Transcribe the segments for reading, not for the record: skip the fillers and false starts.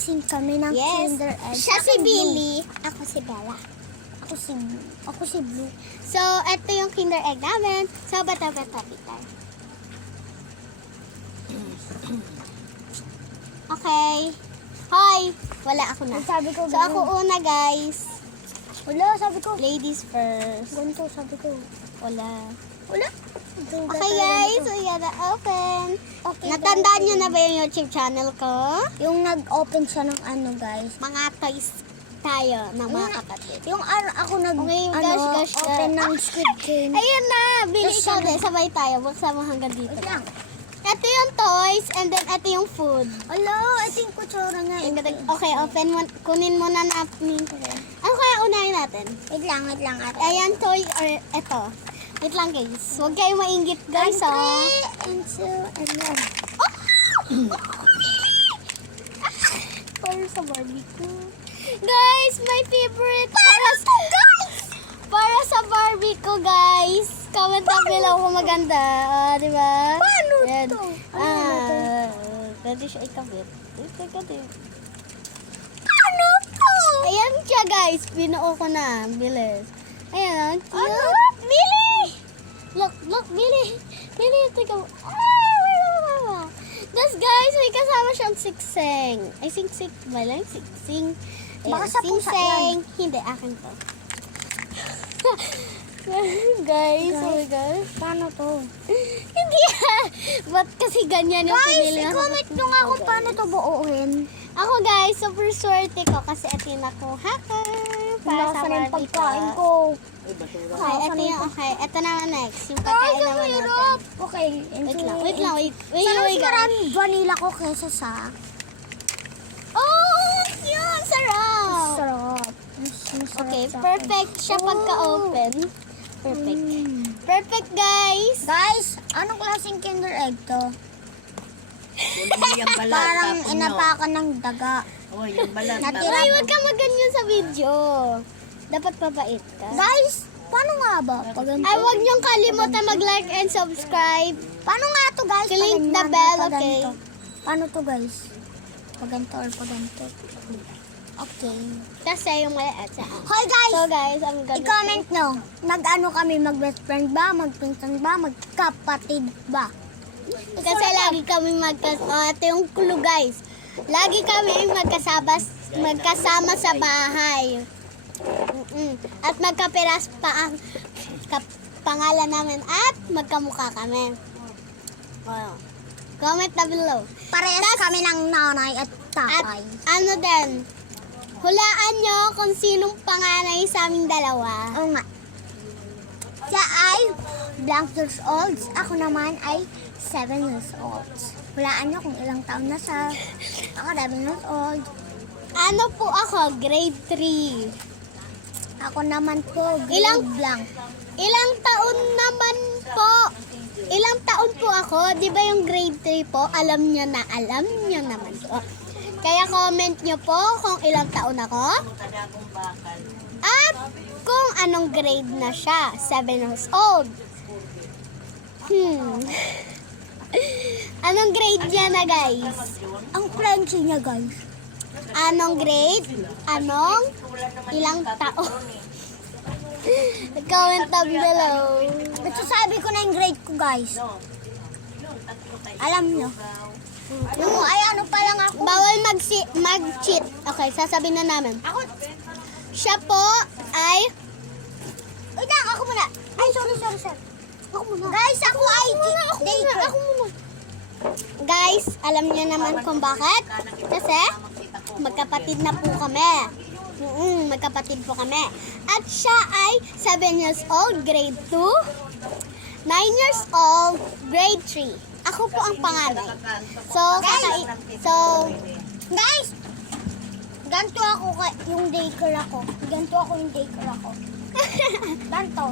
Unboxing kami ng Kinder Egg. Siya si Billy. Ako si Bella. Ako si Blue. So, ito yung Kinder Egg namin. So, bata-bata tayo. Okay. Hoy! Wala ako na. Sabi ko, So, ako una, guys. Wala, sabi ko. Ladies first. Ganito, sabi ko. Wala. Wala. Okay, guys. So, yan na open. Okay, Natandaan nyo na ba yung YouTube channel ko? Yung nag-open siya ng ano, guys. Mga toys tayo ng mga kapatid. Yung ako Okay, gosh. open ng Squid Game. Ayan na! Bili Yes, ikaw sabi- din. Sabay tayo. Buksan mo hanggang dito. Wait lang. Ito yung toys and then ito yung food. Ala, ito yung kutsura niya. Okay, open mo. Kunin mo na natin. Ano kaya unahin natin? Wait lang, ate. Ayan, toy or ito. Wait lang, guys. Huwag kayo mainggit, guys, oh. 3, and 2, and 1. Para sa Barbie ko. Guys, my favorite. Para sa Barbie ko, guys. Comment down below kung maganda. Di ba? Paano Ayan. to? Ano Pwede siya ikabit. Ikabit. Paano to? Ayan siya, guys. Binuo ko na. Bilis. Ayan, cute. Ano? Billy! Look, Billy. Billy, tika mo. Tapos, guys, may kasama siyang sikseng. Ay, siksing. Walang siksing. Baka sa pusa yan. Hindi, akin to. Guys, oh my gosh. Paano to? Hindi Ba't kasi ganyan yung Guys, pinili na i-comment nyo nga kung paano to buuin. Ako, guys, super swerte ko kasi ito yung nakuha ko. Para sa Nasa na yung Barbie pagkain ko. ko. Okay, ito yung, okay. Ito naman next. Yung pagkain naman natin. Okay, Wait lang. Sana mas guys. maraming vanilla ko kesa sa Oh, yun! Sarap! sarap. Okay, perfect siya pagka-open. Perfect. Perfect, guys! Guys, anong klaseng Kinder Egg to? Yung balat. Parang tapon nyo. inapakan ng daga. Oh, yung balat. Natira. Ay, huwag ka maganyan sa video. Dapat papait ka. Guys, paano nga ba? Pag Ay, huwag niyong kalimutan mag-like and subscribe. Paano nga to, guys? Click Pag the ganyan, bell, pag okay? ganito. Paano to, guys? Pag ganito or pag ganito? Okay. Kasi yung maliit sa Hoy, guys! So, guys, I'm gonna... I-comment nyo. Mag-ano kami? Mag-best friend ba? Magpinsan ba? Magkapatid ba? Kasi lagi kami ito yung clue, guys. Lagi kami magkasama sa bahay. At magkapiras pa ang pangalan namin at magkamukha kami. Oh. Comment na below. Parehas kami ng nanay at At tatay. ano din, hulaan nyo kung sinong panganay sa aming dalawa. Oo nga. Siya ay blank years old. Ako naman ay 7 years old. Hulaan nyo kung ilang taon na siya. Ako 11 years old. Ano po ako? Grade 3. Ako naman po, Ilang- grade blank. Ilang taon naman po? Ilang taon po ako? Di ba yung grade 3 po? Alam nyo naman po. Kaya comment nyo po kung ilang taon ako. At kung anong grade na siya. 7 years old. Anong grade niya na, guys? Ang Frenchy niya, guys. Anong grade? Anong? Ilang taon? Comment down below. Nagsasabi ko na yung grade ko, guys. Alam nyo. Ay, ano pa lang ako. Bawal mag-cheat. Okay, sasabihin na namin. Ako, Siya po ay... wait lang, ako muna. Ay, sorry. Ako muna. Guys, ako ay dater. Ako muna. Guys, alam niyo naman kung bakit? Kasi magkapatid na po kami. Magkapatid po kami. At siya ay 7 years old, grade 2. 9 years old, grade 3. Ako po ang panganay. So, Guys, ganito ako yung daycare ako. Ganito ako yung daycare ako. Ganito.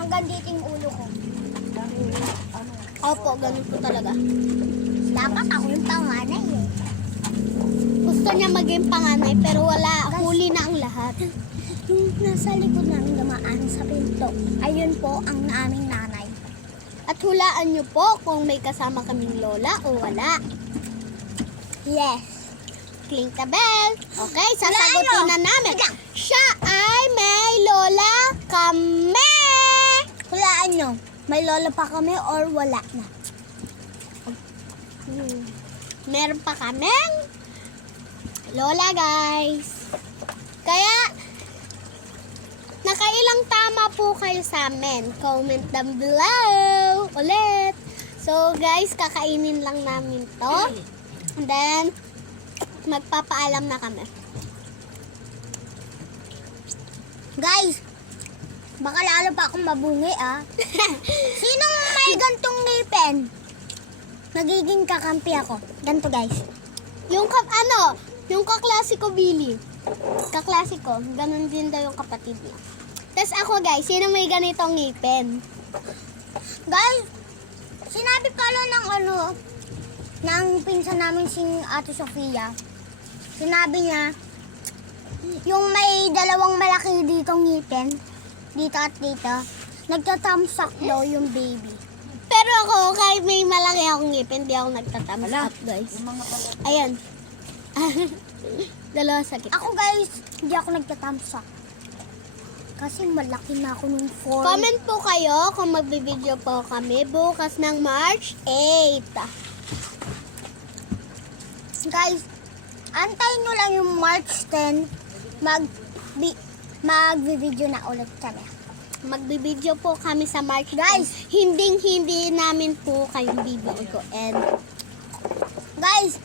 Hanggang dito yung ulo ko. opo, ganun po talaga. Dapat ako yung panganay eh. Gusto niya maging panganay pero wala, huli na ang lahat. Yung nasa likod namin dumaan sa pinto, ayun po ang aming nanay. At hulaan niyo po kung may kasama kaming lola o wala. Yes. Clink the bell. Okay, sasagutin na namin. Wait lang. Siya ay may lola kami. Hulaan nyo, may lola pa kami or wala na? Meron pa kaming lola, guys. Kaya, nakailang tama po kayo sa amin. Comment down below. Ulit. So, guys, kakainin lang namin to. And then, magpapaalam na kami. Guys, baka lalo pa akong mabungi ah. Sinong may gantong ngipin? Nagiging kakampi ako. Ganto guys. Yung yung kaklase ko, Billy. Kaklase ko, ganun din daw yung kapatid niya. Tapos ako, guys, sino may ganitong ngipin? Guys, sinabi pala ng pinsan namin si Ate Sofia. Sinabi niya, yung may dalawang malaki ditong ngipin, dito at dito, nagtatamsak daw yung baby. Pero ako, kahit may malaki akong ngipin, hindi ako nagtatams up, guys. Ayan. Dalawa sakit. Ako guys, hindi ako nagtatamsak. Kasi malaki na ako nung 4. Comment po kayo kung magbibideo po kami bukas ng March 8. Guys, antayin nyo lang yung March 10, mag-video na ulit kami. Magbibideo po kami sa March 10. Guys, Hindi namin po kayong bibidyo. And guys,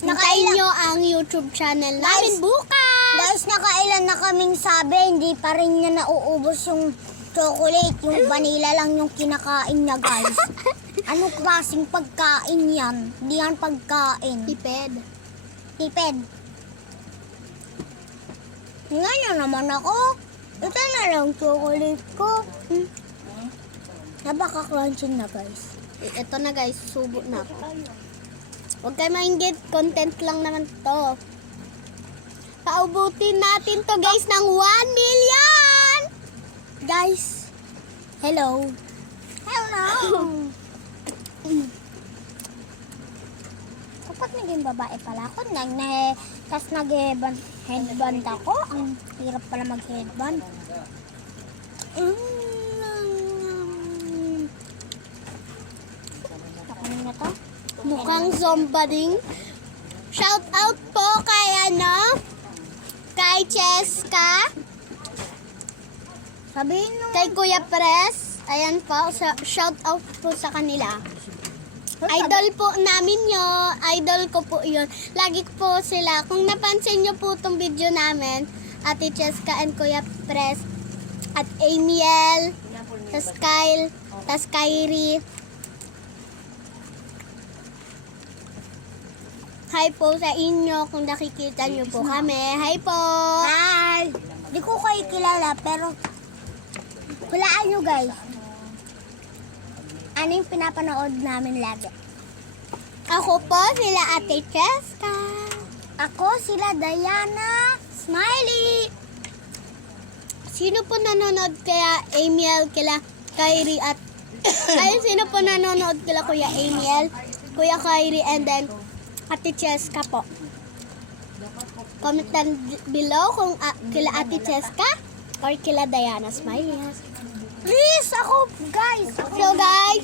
hintayin nyo ang YouTube channel namin Guys, bukas. guys, nakailan na kaming sabi, hindi pa rin niya nauubos yung chocolate. Yung vanilla lang yung kinakain niya, guys. Anong klaseng pagkain yan? Hindi yan pagkain. Tipid. Tipid. Ngayon naman ako. Ito na lang chocolate ko. Napaka-crunchy na, guys. Ito na, guys, subo na ako. Huwag kayo maingit, content lang naman to. Paubutin natin to, guys, ng 1 million! Guys, hello. Hello. Kapag naging babae pala ako, tas nag-headband ako. Ang hirap pala mag-headband. Nakunin na to. Mukhang zombading. Shout out po kay kay Cheska, Sabihin mo. kay Kuya Pres. Ayan po, shout out po sa kanila. Idol po namin yun. Idol ko po yun. Lagi po sila. Kung napansin nyo po itong video namin, Ate Cheska and Kuya Pres, at Amiel, tas Kyle, tas Kyrie. Hi po sa inyo kung nakikita nyo po kami. Hi po! Hi! Di ko kayo kilala, pero hulaan nyo, guys. Ano yung pinapanood namin lagi? Ako po sila Ate Cheska. Ako, sila Diana Smiley. Sino po nanonood kaya Amiel, kila Kyrie at ayun, sino po nanonood kila Kuya Amiel, Kuya Kyrie, and then Ate Cheska po. Comment down below kung kila Ate Cheska or kila Diana Smiley. Please, ako, guys. So guys,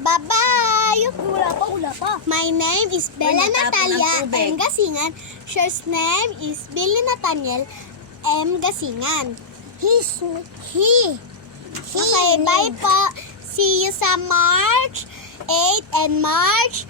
bye-bye! Wala pa. My name is Bella Natalia M. Gasingan. Sher's name is Billy Nathaniel M. Gasingan. He. Okay, bye po. See you sa March 8 and March